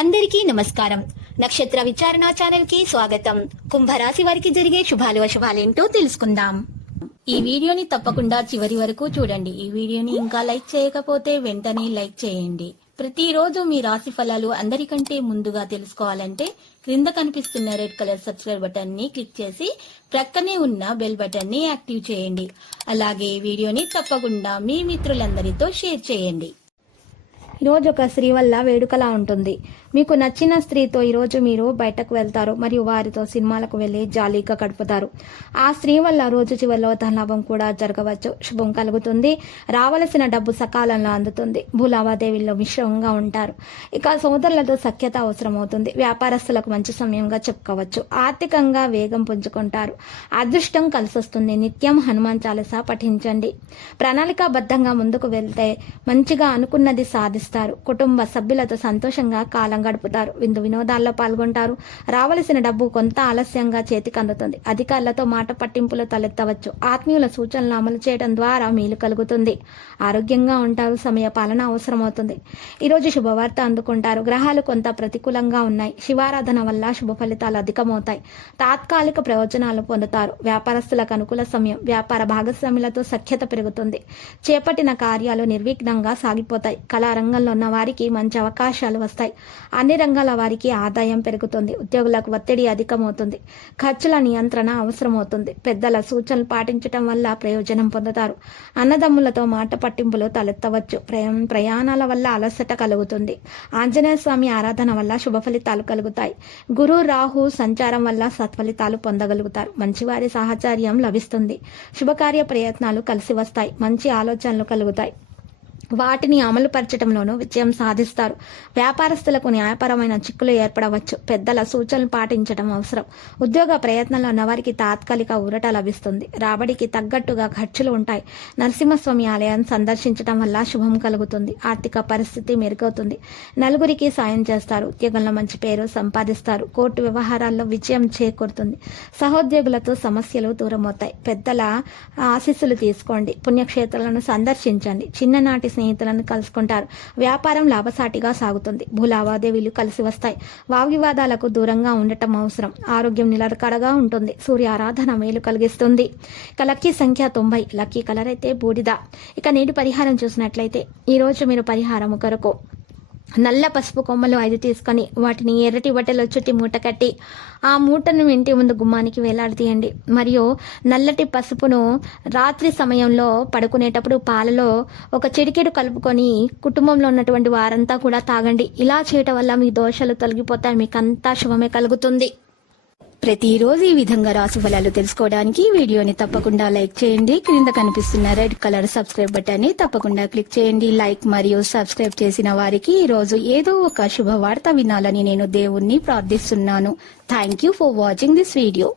అందరికీ నమస్కారం. నక్షత్ర విచారణ ఛానల్ కి స్వాగతం. కుంభరాశి వారికి జరిగే శుభాలు అశుభాలేంటో తెలుసుకుందాం. ఈ వీడియోని తప్పకుండా చివరి వరకు చూడండి. ఈ వీడియోని ఇంకా లైక్ చేయకపోతే వెంటనే లైక్ చేయండి. ప్రతిరోజు మీ రాశి ఫలాలు అందరికంటే ముందుగా తెలుసుకోవాలంటే క్రింద కనిపిస్తున్న రెడ్ కలర్ సబ్స్క్రైబ్ బటన్ ని క్లిక్ చేసి ప్రక్కనే ఉన్న బెల్ బటన్ ని యాక్టివ్ చేయండి. అలాగే ఈ వీడియోని తప్పకుండా మీ మిత్రులందరితో షేర్ చేయండి. ఈరోజు ఒక స్త్రీ వల్ల వేడుకలా ఉంటుంది. మీకు నచ్చిన స్త్రీతో ఈరోజు మీరు బయటకు వెళ్తారు మరియు వారితో సినిమాలకు వెళ్లి జాలీగా గడుపుతారు. ఆ స్త్రీ వల్ల రోజు చివరిలో ధనలాభం కూడా జరగవచ్చు. శుభం కలుగుతుంది. రావలసిన డబ్బు సకాలంలో అందుతుంది. భూలావాదేవీల్లో మిశ్రమంగా ఉంటారు. ఇక సోదరులతో సఖ్యత అవసరమవుతుంది. వ్యాపారస్తులకు మంచి సమయంగా చెప్పుకోవచ్చు. ఆర్థికంగా వేగం పుంజుకుంటారు. అదృష్టం కలిసొస్తుంది. నిత్యం హనుమాన్ చాలీసా పఠించండి. ప్రణాళికాబద్ధంగా ముందుకు వెళ్తే మంచిగా అనుకున్నది సాధిస్తారు. కుటుంబ సభ్యులతో సంతోషంగా కాలం గడుపుతారు. విందు వినోదాల్లో పాల్గొంటారు. రావలసిన డబ్బు కొంత ఆలస్యంగా చేతికి అందుతుంది. అధికారులతో మాట పట్టింపులు తలెత్తవచ్చు. ఆత్మీయుల సూచనలు అమలు చేయడం ద్వారా మేలు కలుగుతుంది. ఆరోగ్యంగా ఉంటారు. సమయ పాలన అవసరమవుతుంది. ఈరోజు శుభవార్త అందుకుంటారు. గ్రహాలు కొంత ప్రతికూలంగా ఉన్నాయి. శివారాధన వల్ల శుభ ఫలితాలు అధికమవుతాయి. తాత్కాలిక ప్రయోజనాలు పొందుతారు. వ్యాపారస్తులకు అనుకూల సమయం. వ్యాపార భాగస్వాములతో సఖ్యత పెరుగుతుంది. చేపట్టిన కార్యాలు నిర్విఘ్నంగా సాగిపోతాయి. కళారంగంలో ఉన్న వారికి మంచి అవకాశాలు వస్తాయి. అన్ని రంగాల వారికి ఆదాయం పెరుగుతుంది. ఉద్యోగులకు ఒత్తిడి అధికమవుతుంది. ఖర్చుల నియంత్రణ అవసరమవుతుంది. పెద్దల సూచనలు పాటించడం వల్ల ప్రయోజనం పొందుతారు. అన్నదమ్ములతో మాట పట్టింపులు తలెత్తవచ్చు. ప్రయాణాల వల్ల అలసట కలుగుతుంది. ఆంజనేయ స్వామి ఆరాధన వల్ల శుభ ఫలితాలు కలుగుతాయి. గురు రాహు సంచారం వల్ల సత్ఫలితాలు పొందగలుగుతారు. మంచివారి సాహచర్యం లభిస్తుంది. శుభకార్య ప్రయత్నాలు కలిసి వస్తాయి. మంచి ఆలోచనలు కలుగుతాయి. వాటిని అమలు పరచడంలోనూ విజయం సాధిస్తారు. వ్యాపారస్తులకు న్యాయపరమైన చిక్కులు ఏర్పడవచ్చు. పెద్దల సూచనలు పాటించడం అవసరం. ఉద్యోగ ప్రయత్నంలో ఉన్న వారికి తాత్కాలిక ఊరట లభిస్తుంది. రాబడికి తగ్గట్టుగా ఖర్చులు ఉంటాయి. నరసింహస్వామి ఆలయాన్ని సందర్శించడం వల్ల శుభం కలుగుతుంది. ఆర్థిక పరిస్థితి మెరుగవుతుంది. నలుగురికి సాయం చేస్తారు. ఉద్యోగంలో మంచి పేరు సంపాదిస్తారు. కోర్టు వ్యవహారాల్లో విజయం చేకూరుతుంది. సహోద్యోగులతో సమస్యలు దూరమవుతాయి. పెద్దల ఆశీస్సులు తీసుకోండి. పుణ్యక్షేత్రాలను సందర్శించండి. చిన్ననాటి స్నేహితులను కలుసుకుంటారు. వ్యాపారం లాభసాటిగా సాగుతుంది. భూలావాదేవీలు కలిసి వస్తాయి. వాగ్వివాదాలకు దూరంగా ఉండటం అవసరం. ఆరోగ్యం నిలకడగా ఉంటుంది. సూర్య ఆరాధన మేలు కలిగిస్తుంది. ఇక లక్కీ సంఖ్య 90. లక్కీ కలర్ అయితే బూడిద. ఇక నేటి పరిహారం చూసినట్లయితే ఈరోజు మీరు పరిహారం కొరకు నల్ల పసుపు కొమ్మలు 5 తీసుకొని వాటిని ఎర్రటి బట్టలో చుట్టి మూట కట్టి ఆ మూటను ఇంటి ముందు గుమ్మానికి వేలాడదీయండి. మరియు నల్లటి పసుపును రాత్రి సమయంలో పడుకునేటప్పుడు పాలలో ఒక చిటికెడు కలుపుకొని కుటుంబంలో ఉన్నటువంటి వారంతా కూడా తాగండి. ఇలా చేయటం వల్ల మీ దోషాలు తొలగిపోతాయి. మీకంతా శుభమే కలుగుతుంది. ప్రతిరోజు ఈ విధంగా రాశి ఫలాలు తెలుసుకోవడానికి వీడియోని తప్పకుండా లైక్ చేయండి. క్రింద కనిపిస్తున్న రెడ్ కలర్ సబ్స్క్రైబ్ బటన్ ని తప్పకుండా క్లిక్ చేయండి. లైక్ మరియు సబ్స్క్రైబ్ చేసిన వారికి ఈ రోజు ఏదో ఒక శుభవార్త వినాలని నేను దేవుణ్ణి ప్రార్థిస్తున్నాను. Thank you for watching this video.